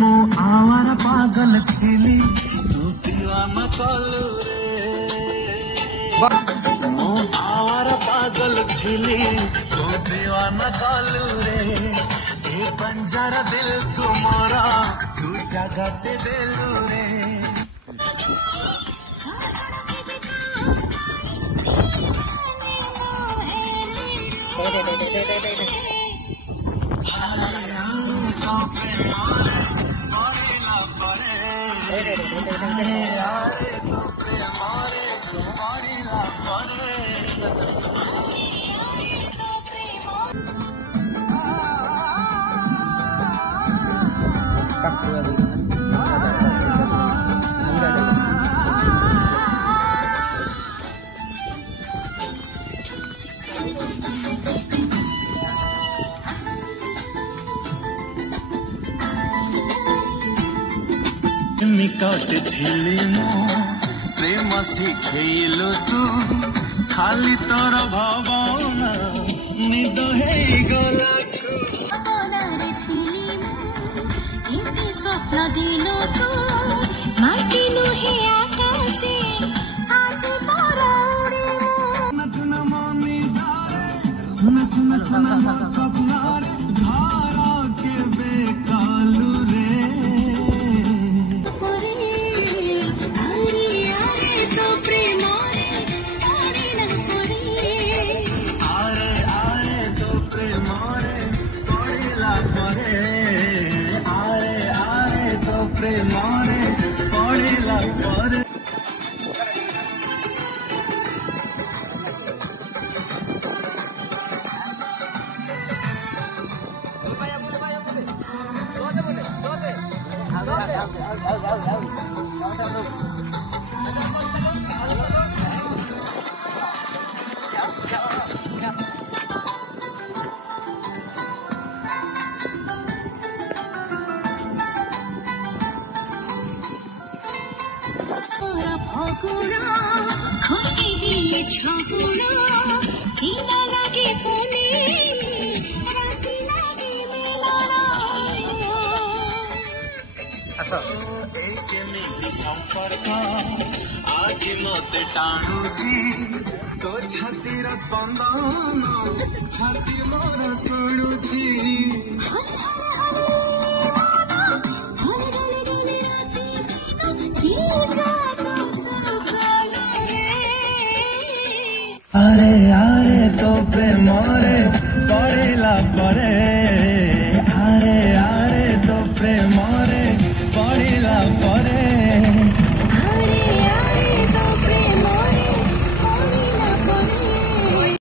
मो आवारा पागल खेली तू दीवाना कलू रे मो आवारा पागल खेली तू दीवाना कलू रे ए बंजारा दिल तुम्हारा तू जगते दिलू रे निकट थिली मो प्रेम शिखेलु तू खाली तोर भावना निद हे गला छु स्वप्न दिलो तू माटी नुहे आकाशे आज तोर उड़े नचन मनी सुन सुन सुन स्वप्न धारा के बेकालू रे प्रेमारे पड़ेला पर खुशी दिए छहुना बिना लगे पुने राती लगे मिलना आसा एक में संपर्क आज मते टाणुची तो छातीर स्पंदन छाती मोर सुणुची अरे अरे तो प्रेम रे पड़ेला परे